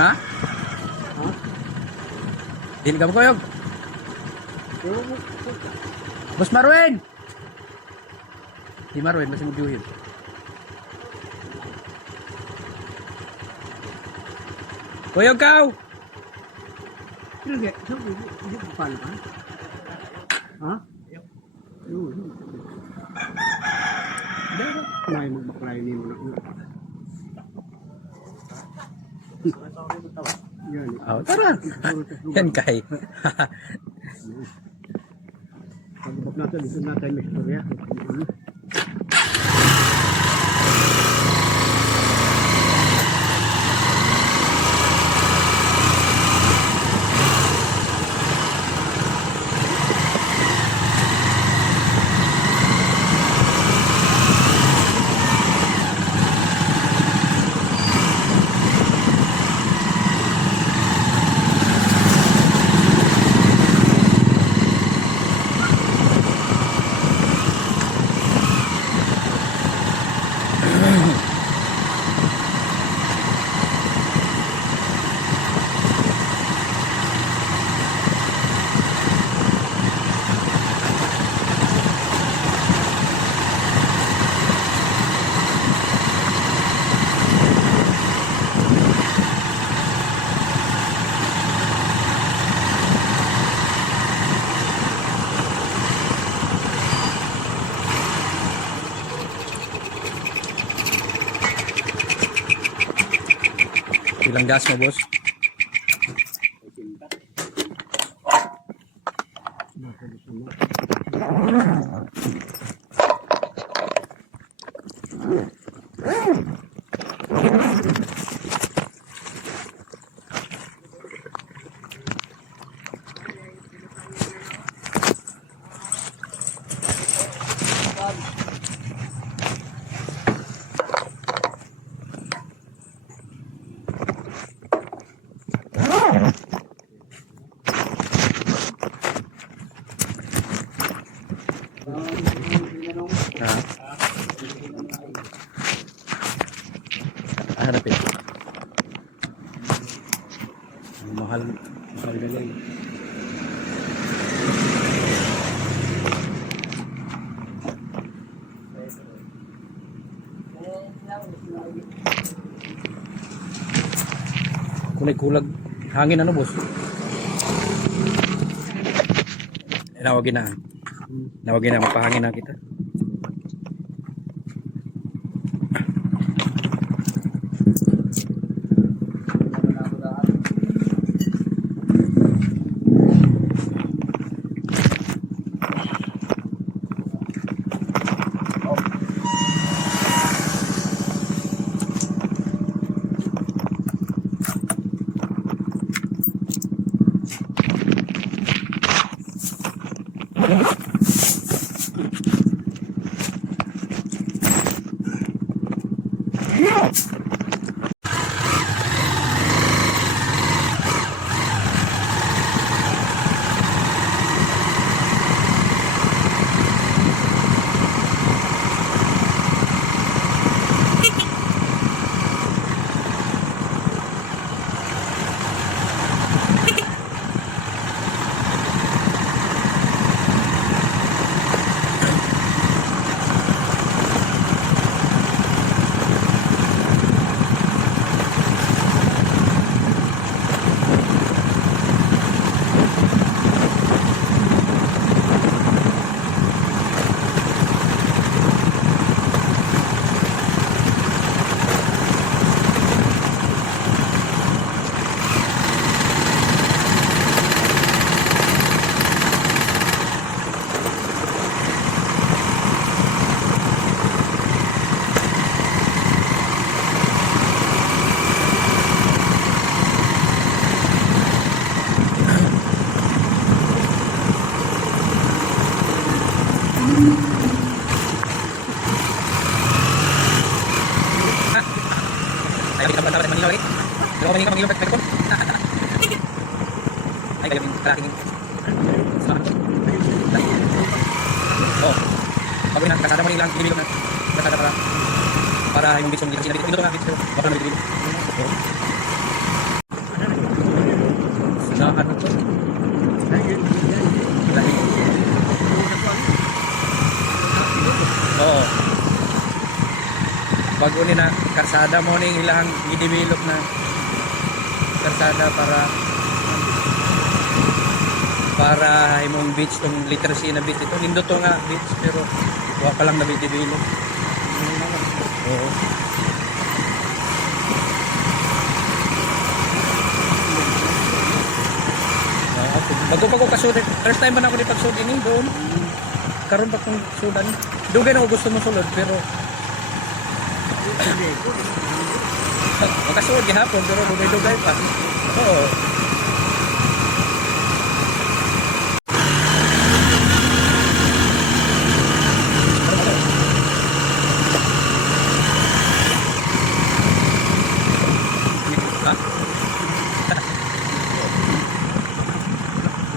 Ha? Dili ka mo kuyog. Boss Marwin! Di Marwin, masih magduhin. Kuyog kaw! Hindi, hindi ko pala ka. Ha? May magbaklay ni mo na. Yan. Oh, tara. Yan kay. Pagbabak natin, dito natin may istorya. Ilang gas mo, boss? Hanapin. Mahal galing. Kulag hangin ano, boss? Nawagin na magpahangin na kita. Ay, kayo yung kalaking oh, pag na kasada mo nilang binilog na kasada para yung bitso nila. Sila dito na bitso. Baka na bitso. karsada mo ning ilang i-develop na karsada para imong beach tong literacy na beach ito. Nindot to nga beach pero wa pa lang na develop. Oo. Bago pa ko kasud, first time man ako ni pagsud ini doon. Karon pa kong sudan. Dugay na ko gusto mo sulod pero makasud gihapon pero dugay pa. Oo.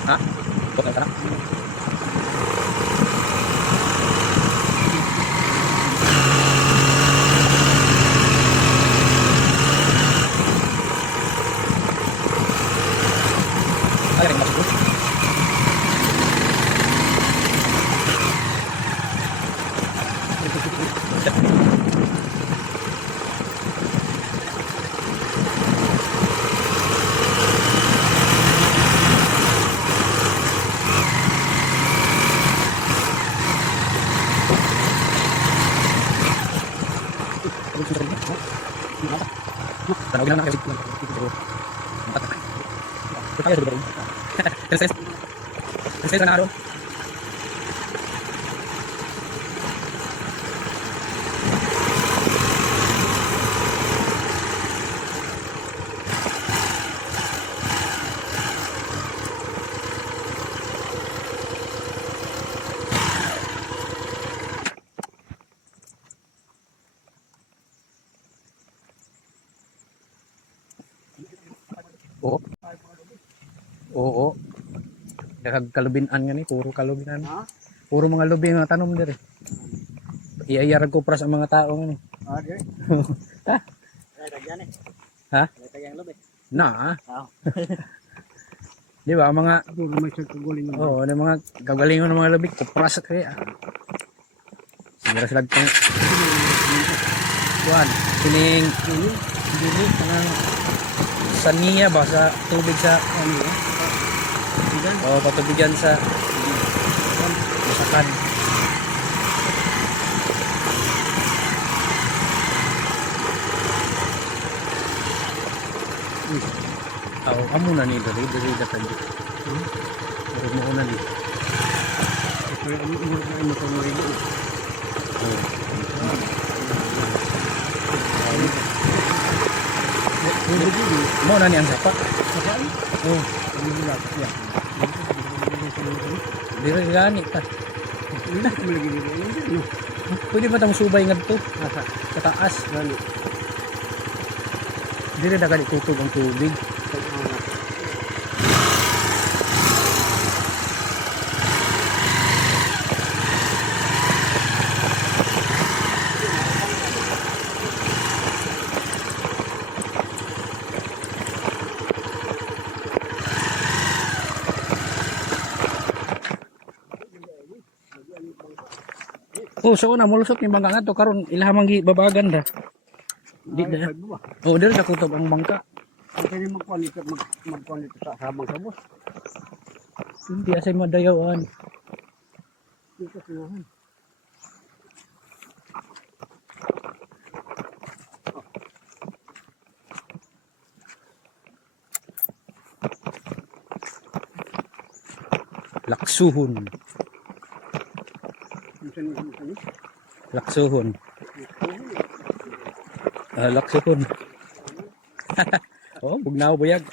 Ha? Bukan ka na? Ay, rin masuk. Tanawag lang na kasi. Ito tayo dito. Tres na araw. Oo. Oo. Kalubin-an nga ni, puro kalubin-an. Ha? Puro mga lubi nga tanom dire. Iayarag ko pras ang mga tao nga ni. Ah, di. Ha? Ay, tagyan eh. Ha? Ay, tagyan lobe. Na. Ah. Di ba ang mga Puro may sa kaguling. ano mga gagalingon ng mga lubi, kupras kaya. Siguro sila pang kuan, kining dili kanang saniya ba sa tubig sa Ano ya? Tagyan. o patubigan sa masakan. Amo na ni dali datan di. Pero mo na di. Kaya ang umur na imo ko mo ito. Mo na ni ang sapa. Saan? Oh, Ano nila? Ya. dire gani ta. Hindi ko lagi dito. Ano? Pwede ba tamo subay ngadto Asa? sa taas? Gani. Dire dagali tutog ang tubig. Oh, so una mulusot ni bangka nga to karon ilahamang gibabagan ra. Di na. Oh, dire na kutob ang bangka. Ang pwede magkuhan ito sa habang sa bus. Hindi asay madayawan. Dito sinuhan. Laksuhon. Laksuhon. Laksuhon. Oh, bugnaw buyag.